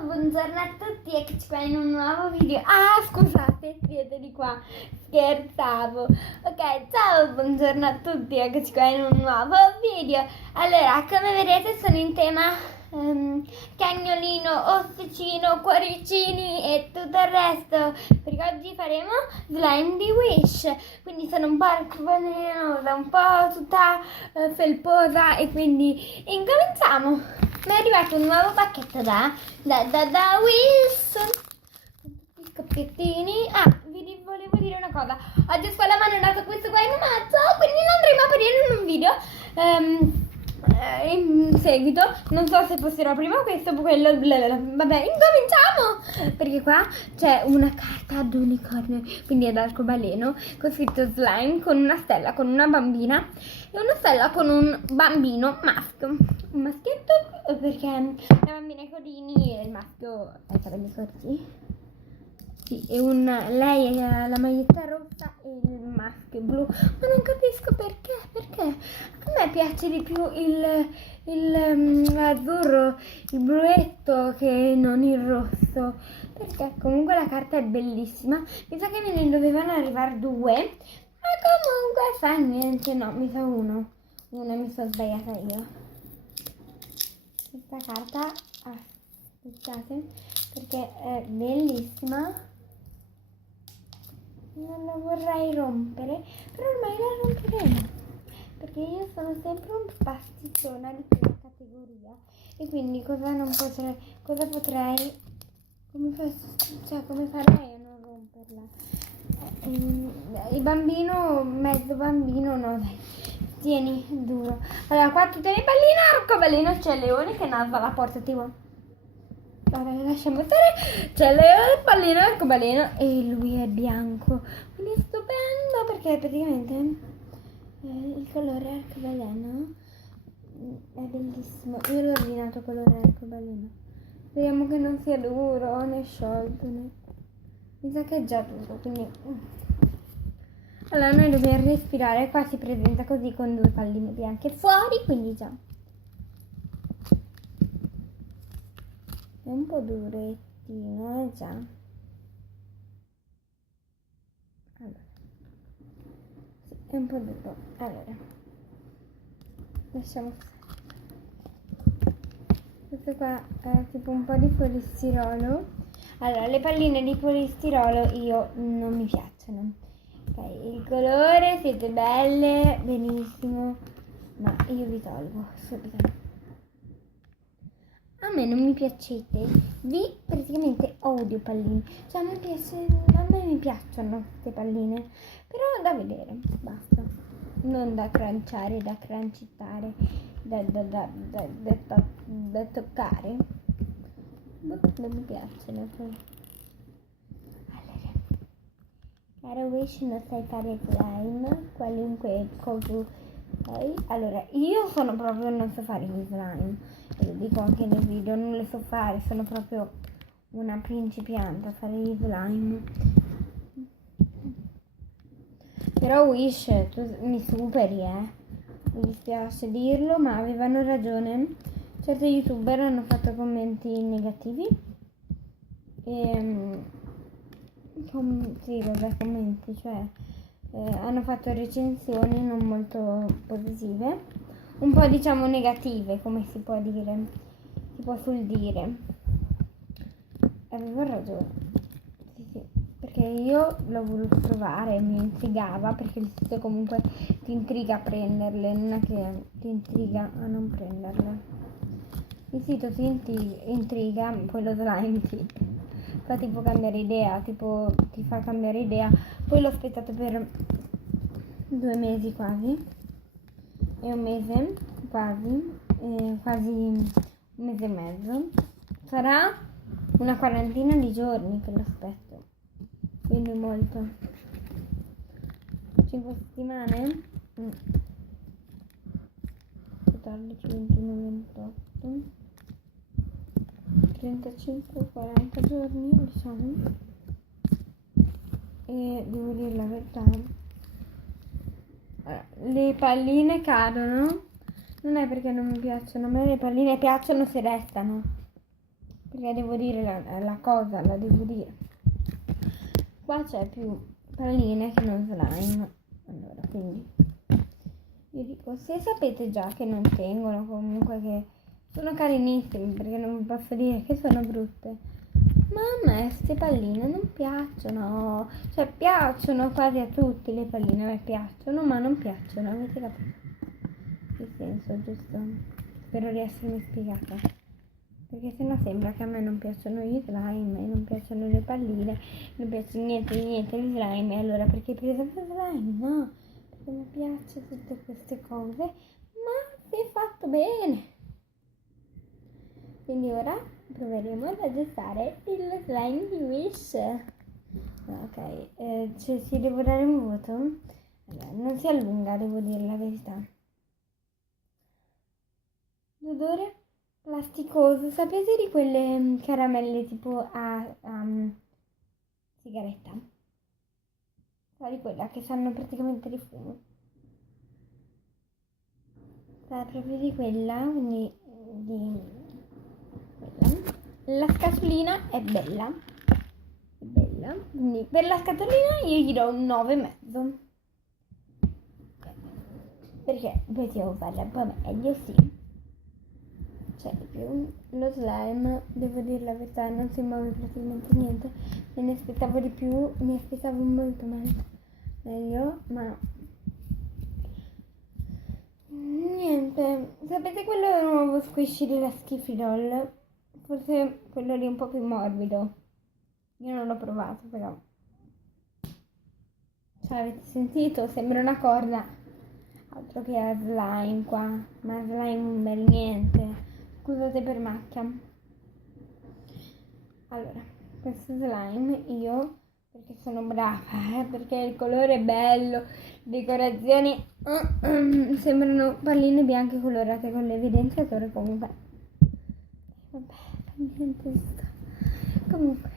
Ciao, buongiorno a tutti, eccoci qua in un nuovo video. Ah, scusate, siete di qua, scherzavo. Ok, ciao, buongiorno a tutti, eccoci qua in un nuovo video. Allora, come vedete sono in tema cagnolino, ossicino, cuoricini e tutto il resto. Perché oggi faremo slime di Wish. Quindi sono un po' arcobalenosa, un po' tutta felposa e quindi incominciamo. Mi è arrivato un nuovo pacchetto da Wish. Tutti scoppiettini. Volevo dire una cosa. Oggi a scuola mi hanno dato questo qua in omaggio, quindi lo andremo a vedere in un video in seguito. Non so se fossero prima questo o quello. Vabbè, incominciamo! Perché qua c'è una carta ad unicornio, quindi ad arcobaleno, con scritto slime, con una stella, con una bambina e una stella con un bambino maschio. Un maschietto perché la bambina è codini e il maschio ha i capelli corti. Sì, lei ha la maglietta rossa e il maschio blu, ma non capisco perché. A me piace di più il azzurro, il bluetto che non il rosso, perché comunque la carta è bellissima. Mi sa che me ne dovevano arrivare due, ma comunque fa niente, no, mi sa uno mi sono sbagliata io. Questa carta, aspettate, perché è bellissima. Non la vorrei rompere, però ormai la romperemo, perché io sono sempre un pasticciona di quella categoria e quindi cosa potrei, come farei a non romperla? Il bambino, mezzo bambino, no dai, tieni duro. Allora, qua tutte le palline, arcobaleno, c'è il leone che nasa alla porta tipo... Vabbè, lasciamo stare. C'è il pallino arcobaleno e lui è bianco, quindi è stupendo perché praticamente il colore arcobaleno è bellissimo. Io l'ho ordinato colore arcobaleno, speriamo che non sia duro né sciolto né... mi sa che è già duro, quindi allora noi dobbiamo respirare. Qua si presenta così con due palline bianche fuori, quindi già è un po' durettino, già. Allora, sì, è un po' duro. Allora, lasciamo stare. Questo qua è tipo un po' di polistirolo. Allora, le palline di polistirolo io non mi piacciono. Ok, il colore, siete belle, benissimo, ma io vi tolgo subito. A me non mi piacete, praticamente odio palline, cioè a me mi piacciono queste palline, però da vedere, basta, non da cranciare, da crancittare, da toccare, non mi piacciono. Allora, caro Wish, non sai fare slime, qualunque cosa. Allora, io sono proprio, non so fare gli slime, e lo dico anche nel video, non le so fare, sono proprio una principiante a fare gli slime. Però Wish, tu mi superi, mi dispiace dirlo, ma avevano ragione. Certi youtuber hanno fatto commenti negativi e sì, vabbè, commenti, cioè hanno fatto recensioni non molto positive, un po' diciamo negative, come si può dire, si può sul dire. Avevo ragione, sì, perché io l'ho voluto provare, mi intrigava, perché il sito comunque ti intriga a prenderle, non è che ti intriga a non prenderle. Il sito ti intriga, poi lo slime ti fa tipo cambiare idea, tipo ti fa cambiare idea. Poi l'ho aspettato per 2 mesi quasi, e un mese quasi un mese e mezzo, sarà una quarantina di giorni che lo aspetto, quindi molto. 5 settimane? 14, 21, 28, 35-40 giorni, diciamo. E devo dire la verità, le palline cadono, non è perché non mi piacciono, a me le palline piacciono se restano, perché devo dire la cosa, la devo dire. Qua c'è più palline che non slime. Allora, quindi io dico, se sapete già che non tengono, comunque che sono carinissimi, perché non vi posso dire che sono brutte, ma a me queste palline non piacciono, cioè piacciono quasi a tutti, le palline a me piacciono, ma non piacciono, avete capito? Che senso, giusto? Spero di essermi spiegata, perché sennò sembra che a me non piacciono gli slime, non piacciono le palline, non piace niente di slime, allora perché per esempio slime, no? Perché mi piace tutte queste cose, ma si è fatto bene. Quindi ora proveremo ad aggiustare il slime di Wish. Ok, ci devo dare un voto? Allora, non si allunga, devo dire la verità. L'odore plasticoso, sapete di quelle caramelle tipo a sigaretta? Sa di quella che sanno praticamente di fumo. Sa proprio di quella, quindi di quella. La scatolina è bella, quindi per la scatolina io gli do un 9,5, perché potevo farla un po' meglio, sì. Cioè, lo slime, devo dire la verità, non si muove praticamente niente, me ne aspettavo di più, mi aspettavo molto meglio, ma no. Niente, sapete quello nuovo squishy della Skiffy Doll? Forse quello lì un po' più morbido. Io non l'ho provato, però. Cioè, avete sentito? Sembra una corda. Altro che a slime qua. Ma slime un bel niente. Scusate per macchia. Allora, questo slime io, perché sono brava, perché il colore è bello, decorazioni sembrano palline bianche colorate con l'evidenziatore, comunque. Vabbè, niente sta. Comunque.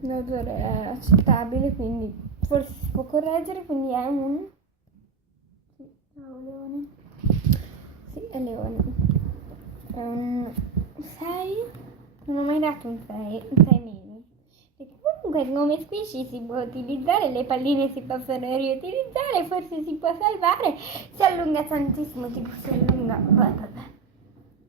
L'odore è accettabile, quindi forse si può correggere, quindi è un... Sì, leone. Sì, è leone. È un 6. Non ho mai dato un 6, un 6 meno. Perché comunque come squishy si può utilizzare, le palline si possono riutilizzare, forse si può salvare, si allunga tantissimo, tipo si allunga... Vabbè.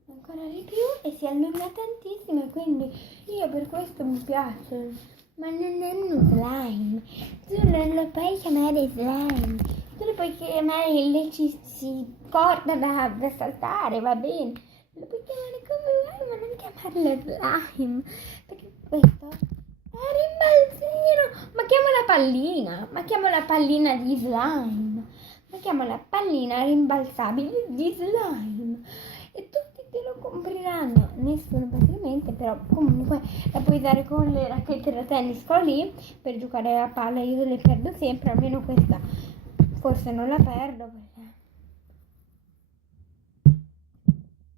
Ancora di più e si allunga tantissimo, e quindi io per questo mi piace. Ma non è uno slime, tu non lo puoi chiamare slime, tu lo puoi chiamare si corda da saltare, va bene, lo puoi chiamare come vuoi, ma non chiamarlo slime, perché questo è rimbalzino, ma chiamo la pallina di slime, ma chiamo la pallina rimbalzabile di slime, e tutti te lo compreranno, nessuno praticamente, però comunque la puoi dare con le racchette da tennis lì per giocare a palla. Io le perdo sempre, almeno questa forse non la perdo, perché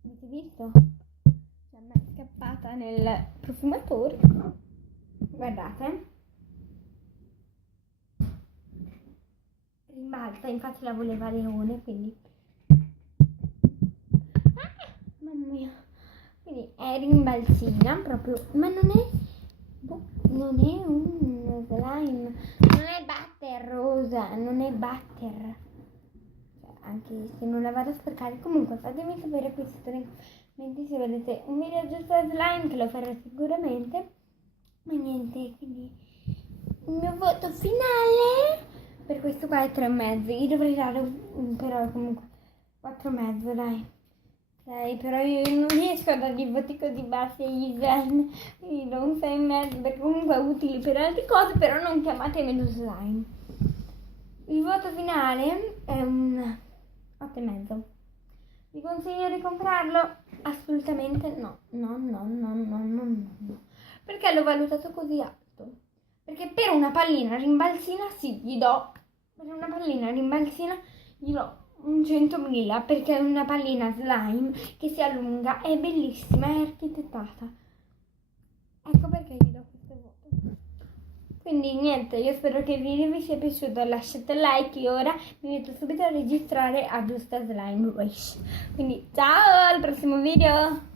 avete visto? Cioè, mi è scappata nel profumatore, guardate, rimbalza, infatti la voleva Leone, quindi mamma mia, quindi è rimbalzina proprio, ma non è un slime, non è batter rosa, non è batter, cioè, anche se non la vado a sporcare. Comunque fatemi sapere qui sotto nei commenti se volete un video giusto a slime, che lo farò sicuramente. Ma niente, quindi il mio voto finale per questo qua è 3,5. Io dovrei dare però comunque 4,5, dai. Dai, però io non riesco a dargli voti così bassi agli slime, quindi do un 6,5, perché comunque è utile per altre cose, però non chiatemelo slime. Il voto finale è un 8,5. Vi consiglio di comprarlo? Assolutamente no. No. Perché l'ho valutato così alto? Perché per una pallina rimbalzina sì, gli do. Per una pallina rimbalzina gli do un 100.000, perché è una pallina slime che si allunga, è bellissima, è architettata. Ecco perché gli do questo voto. Quindi niente, io spero che il video vi sia piaciuto, lasciate like e ora mi metto subito a registrare a Giusta Slime Wish. Quindi ciao, al prossimo video!